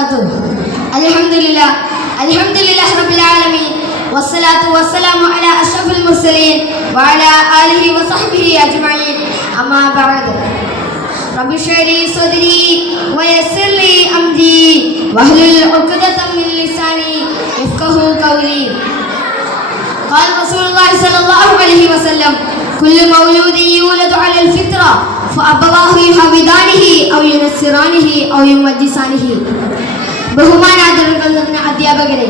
وبركاته. الحمد لله الحمد لله رب العالمين. والصلاة والسلام على أشرف المرسلين وعلى آله وصحبه أجمعين. أما بعد. رب اشرح لي صدري ويسر لي أمري واحلل عقدة من لساني يفقه قولي. قال رسول الله صلى الله عليه وسلم كل مولود يولد على الفطرة فأبواه يهودانه أو ينصرانه أو يمجسانه ബഹുമാനാദരവുകൾ നിറഞ്ഞ അധ്യാപകരെ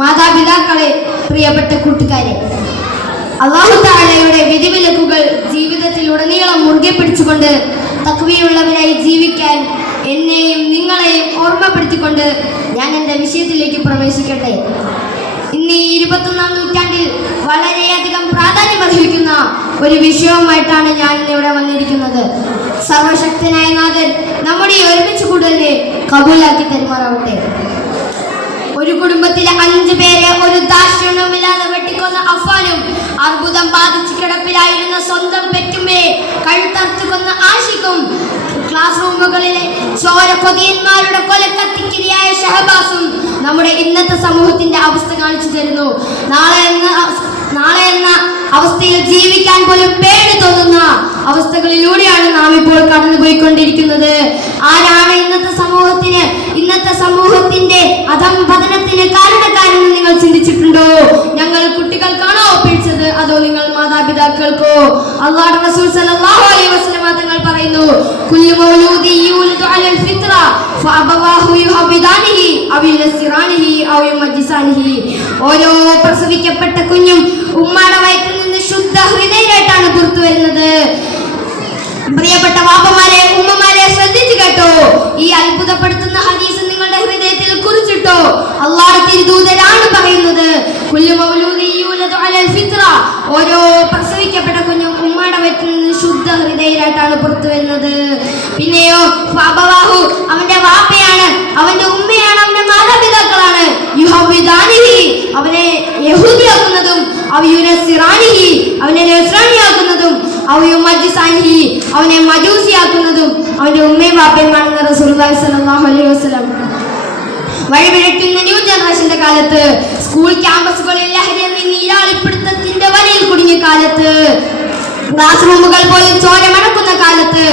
മാതാപിതാക്കളെ പ്രിയപ്പെട്ട കൂട്ടുകാരെ അള്ളാഹു താഴയുടെ വിധിവിലക്കുകൾ ജീവിതത്തിൽ ഉടനീളം മുറുകെ പിടിച്ചുകൊണ്ട് തക്വിയുള്ളവരായി ജീവിക്കാൻ എന്നെയും നിങ്ങളെയും ഓർമ്മപ്പെടുത്തിക്കൊണ്ട് ഞാൻ എൻ്റെ വിഷയത്തിലേക്ക് പ്രവേശിക്കട്ടെ ഇന്ന് ഈ ഇരുപത്തൊന്നാം നൂറ്റാണ്ടിൽ വളരെയധികം പ്രാധാന്യം അർഹിക്കുന്ന ഒരു വിഷയവുമായിട്ടാണ് ഞാൻ ഇന്ന് ഇവിടെ വന്നിരിക്കുന്നത്. സർവശക്തനായ നാഥൻ നമ്മുടെ ഒരുമിച്ച് കൂടലിനെ കബൂലാക്കി തരുമാറാവട്ടെ. ഒരു കുടുംബത്തിലെ അഞ്ചു പേരെ ഒരു ദാക്ഷിണ്യമില്ലാതെ വെട്ടിക്കൊന്ന അഫാനും അർബുദം ബാധിച്ച് കിടപ്പിലായിരുന്ന സ്വന്തം പെറ്റുമ്മയെ കഴുത്തറുത്തു കൊന്ന ആഷിക്കും ക്ലാസ് റൂമുകളിലെ ചോര പൊതിയന്മാരുടെ കൊലക്കത്തിക്കിരിയായ ഷഹബാസും നമ്മുടെ ഇന്നത്തെ സമൂഹത്തിന്റെ അവസ്ഥ കാണിച്ചു തരുന്നു. നാളെ എന്ന അവസ്ഥയിൽ ജീവിക്കാൻ പോലും പേടി തോന്നുന്ന അവസ്ഥകളിലൂടെയാണ് നാം ഇപ്പോൾ കടന്നുപോയിക്കൊണ്ടിരിക്കുന്നത്. ആരാണ് ഇന്നത്തെ സമൂഹത്തിന് ഇന്നത്തെ സമൂഹത്തിന്റെ അധംപതനത്തിന് കാരണക്കാരെന്ന് നിങ്ങൾ ചിന്തിച്ചിട്ടുണ്ടോ? ഞങ്ങൾ കുട്ടികൾക്കാണോ പിടിച്ചത് അതോ നിങ്ങൾ മാതാപിതാക്കൾക്കോ? അള്ളാഹു റസൂൽ സല്ലല്ലാഹു അലൈഹി വസല്ലം തങ്ങൾ പറയുന്നു കുല്ലു മൗലൂദി യൂലദു അലൽ ഫിത്ര ഫഅബവാഹു യുഹവിദാനിഹി അവ യുനസ്സിറാനിഹി അവ യുമജ്ജിസാനിഹി ഓരോ പ്രസവിക്കപ്പെട്ട കുഞ്ഞും ഉമ്മാടെ വയറ്റിൽ ശുദ്ധ ഹൃദയമായിട്ടാണ് പുറത്തു വരുന്നത്. പ്രിയപ്പെട്ട വാപ്പമാരെ ഉമ്മമാരെ ശ്രദ്ധിച്ചു കേട്ടോ. ഈ അത്ഭുതപ്പെടുത്തുന്ന ഹദീസ് നിങ്ങളുടെ ഹൃദയത്തിൽ കുറിച്ചിട്ടോ. അള്ളാഹു തിരുദൂതരാണ് പറയുന്നത്. ഓരോ പ്രസവിക്കപ്പെട്ട കുഞ്ഞും ഉമ്മയുടെ വയറ്റിൽ നിന്ന് ശുദ്ധ ഹൃദയരായിട്ടാണ് പുറത്തു വരുന്നത്. പിന്നെയോ അവന്റെ വാപ്പയാണ് അവന്റെ ഉമ്മയാണ് അവന്റെ മാതാപിതാക്കളാണ് യുഹവിദാനിഹി അവനെ യഹൂദിയാക്കുന്നതും അവയുനസിറാനിഹി അവനെ നസ്രാണിയാക്കുന്നതും അവയുമജിസാനിഹി അവനെ മജൂസിയാക്കുന്നതും അവന്റെ ഉമ്മയും വാപ്പയുമാണെന്ന് റസൂലുള്ളാഹി സ്വല്ലല്ലാഹു അലൈഹി ന്യൂ ജനറേഷന്റെ കാലത്ത് സ്കൂൾ ക്യാമ്പസുകളിൽ ലഹരി എന്ന നീരാളിപ്പിടുത്തത്തിന്റെ വലയിൽ കുടുങ്ങിയ കാലത്ത് ക്ലാസ് റൂമുകൾ പോലും ചോര മണക്കുന്ന കാലത്ത്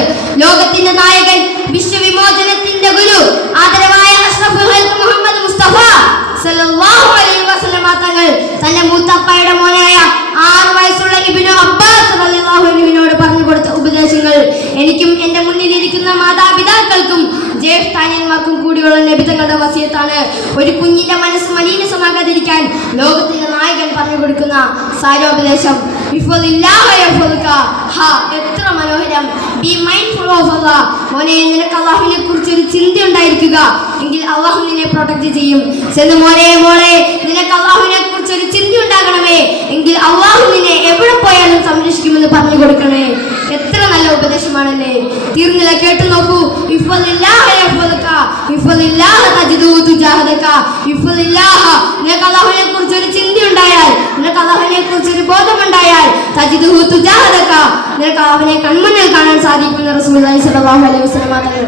ലോകത്തിന്റെ നായകൻ വിശ്വവിമോചനത്തിന്റെ ഗുരു ആദരവായ അഷ്റഫുൽ മുഹമ്മദ് മുസ്തഫ സല്ലല്ലാഹു അലൈഹി വസല്ലമ തങ്ങൾ തന്റെ മൂത്തപ്പയുടെ മോനായ ആറ് വയസ്സുള്ള ഇബ്നു അബ്ബാസ് റളിയല്ലാഹു അൻഹുവിനോട് പറഞ്ഞു കൊടുത്ത ഉപദേശങ്ങൾ എനിക്കും എന്റെ മുന്നിലിരിക്കുന്ന മാതാപിതാക്കൾക്കും ജ്യേഷ്ഠാന്യന്മാർക്കും കൂടിയുള്ള നബിതങ്ങളുടെ വസിയത്താണ് ഒരു കുഞ്ഞിന്റെ മനസ്സ് മലീനസമാകാതിരിക്കാൻ ലോകത്തിന്റെ നായകൻ പറഞ്ഞു കൊടുക്കുന്ന സാരോപദേശം. എത്ര മനോഹരം. ബി മൈൻഡ്ഫുൾ ഓഫ് അല്ലാ മോനെ നിനക്ക് അള്ളാഹുവിനെ കുറിച്ച് ഒരു ചിന്ത ഉണ്ടായിരിക്കുക. എങ്കിൽ അള്ളാഹു നിന്നെ പ്രൊട്ടക്ട് ചെയ്യും. ചെന്ന് മോനെ മോളെ നിനക്ക് അള്ളാഹുവിനെ കുറിച്ച് ഒരു ചിന്ത നിനക്ക് അള്ളാഹുവിനെ കുറിച്ച് ഒരു ചിന്ത ഉണ്ടായാൽ നിനക്ക് അള്ളാഹുവിനെ കുറിച്ച് ഒരു ബോധമുണ്ടായാൽ തജിദുഹു തുജാഹദക. നിനക്ക് അവനെ കൺമുന്നിൽ കാണാൻ സാധിക്കുന്ന റസൂലുള്ളാഹി സ്വല്ലല്ലാഹു അലൈഹി വസല്ലം തങ്ങൾ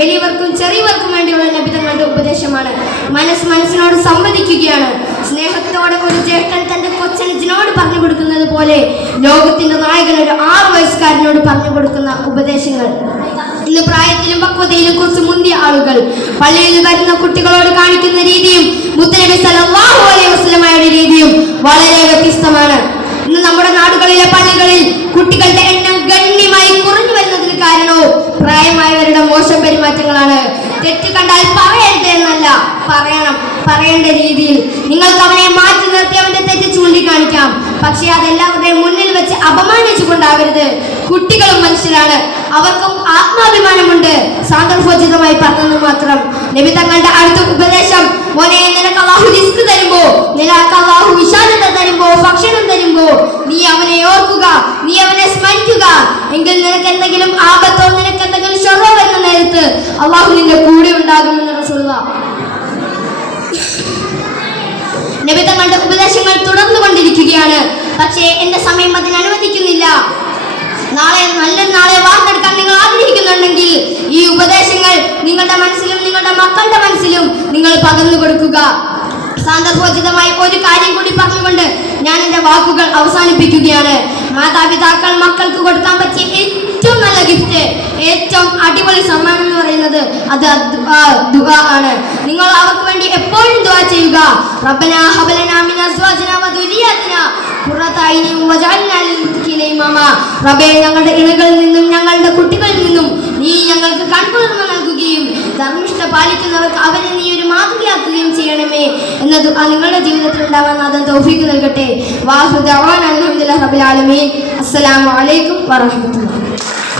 വലിയവർക്കും ചെറിയവർക്കും വേണ്ടിയുള്ള നബിതങ്ങളുടെ ഉപദേശമാണ്. മനസ്സ് മനസ്സിനോട് സംവദിക്കുകയാണ്. സ്നേഹത്തോടെ ഒരു ജ്യേഷ്ഠൻ തന്റെ കൊച്ചനുജനോട് പറഞ്ഞു കൊടുക്കുന്നത് പോലെ ലോകത്തിന്റെ നായകൻ ഒരു ആറു വയസ്സുകാരനോട് പറഞ്ഞു കൊടുക്കുന്ന ഉപദേശങ്ങൾ. ഇന്ന് പ്രായത്തിലും പക്വതയിലും കുറച്ച് മുന്തിയ ആളുകൾ. പള്ളിയിൽ വരുന്ന കുട്ടികളോട് കാണിക്കുന്ന രീതിയും മുത്തനബി സല്ലല്ലാഹു അലൈഹി വസല്ലമയുടെ രീതിയും വളരെ വ്യത്യസ്തമാണ്. ഇന്ന് നമ്മുടെ നാടുകളിലെ പള്ളികളിൽ കുട്ടികളുടെ എണ്ണം ഗണ്യമായി കുറഞ്ഞു വരുന്നതിന് കാരണവും പ്രായമായവരുടെ മോശം പെരുമാറ്റങ്ങളാണ്. തെറ്റ് കണ്ടാൽ പറയരുത് എന്നല്ല പറയണം പറയേണ്ട രീതിയിൽ. നിങ്ങൾക്ക് അവനെ മാറ്റി നിർത്തി അവന്റെ തെറ്റ് ചൂണ്ടിക്കാണിക്കാം. പക്ഷേ അതെല്ലാവരുടെയും മുന്നിൽ വെച്ച് അപമാനിച്ചു അപമാനിച്ചുകൊണ്ടാകരുത്. കുട്ടികളും മനുഷ്യരാണ് അവർക്കും ആത്മാഭിമാനമുണ്ട്. സാന്ദർഭോചിതമായി പറഞ്ഞത് മാത്രം. നബി തങ്ങളുടെ അടുത്ത ഉപദേശം മോനെ നിനക്ക് അള്ളാഹു റിസ്ക് തരുമ്പോ നിനക്ക് അള്ളാഹു വിശാലത തരുമ്പോ ഭക്ഷണം തരുമ്പോ നീ അവനെ ഓർക്കുക നീ അവനെ സ്മരിക്കുക. എങ്കിൽ നിനക്ക് എന്തെങ്കിലും ആപത്തോ നിനക്ക് എന്തെങ്കിലും ഷൊറോ വരുന്ന നേരത്ത് അള്ളാഹു നിന്റെ കൂടെ ഉണ്ടാകുമെന്ന് റസൂലുള്ള നബി തങ്ങളുടെ ഉപദേശങ്ങൾ തുടർന്നുകൊണ്ടിരിക്കുകയാണ്. പക്ഷേ എന്റെ സമയം അതിന് അനുവദിക്കുന്നില്ല. നാളെ നല്ല നാളെ വാർത്തെടുക്കാൻ നിങ്ങൾ ആഗ്രഹിക്കുന്നുണ്ടെങ്കിൽ ഈ ഉപദേശങ്ങൾ നിങ്ങളുടെ മനസ്സിലും നിങ്ങളുടെ മക്കളുടെ മനസ്സിലും നിങ്ങൾ പകർന്നു കൊടുക്കുക. സന്ദർഭോചിതമായി ഒരു കാര്യം കൂടി പറഞ്ഞുകൊണ്ട് ഞാൻ എന്റെ വാക്കുകൾ അവസാനിപ്പിക്കുകയാണ്. മാതാപിതാക്കൾ മക്കൾക്ക് കൊടുക്കാൻ പറ്റിയ ഏറ്റവും നല്ല ഗിഫ്റ്റ് ഏറ്റവും അടിപൊളി സമ്മാനം എന്ന് പറയുന്നത് അത് ദുആ ആണ്. നിങ്ങൾ അവർക്ക് വേണ്ടി എപ്പോഴും ദുആ ചെയ്യുക. മിൻ ലിൽമുത്തഖീന ഞങ്ങളുടെ ഇണകളിൽ നിന്നും ഞങ്ങളുടെ കുട്ടികളിൽ നിന്നും നീ ഞങ്ങൾക്ക് കൺകുളിർമ നൽകുകയും ധർമ്മിഷ്ഠ പാലിക്കുന്നവർക്ക് അവരെ നീ ഒരു മാതൃകയാക്കുകയും ചെയ്യണമേ. എന്നത് നിങ്ങളുടെ ജീവിതത്തിൽ ഉണ്ടാവാൻ അത് തോഫിക്ക് നൽകട്ടെ. വാഹു ദവാൻ അലഹമുല്ലാ റബിൽ ആലമീൻ. അസ്സലാമു അലൈക്കും വറഹ്മത്തുള്ളാഹി.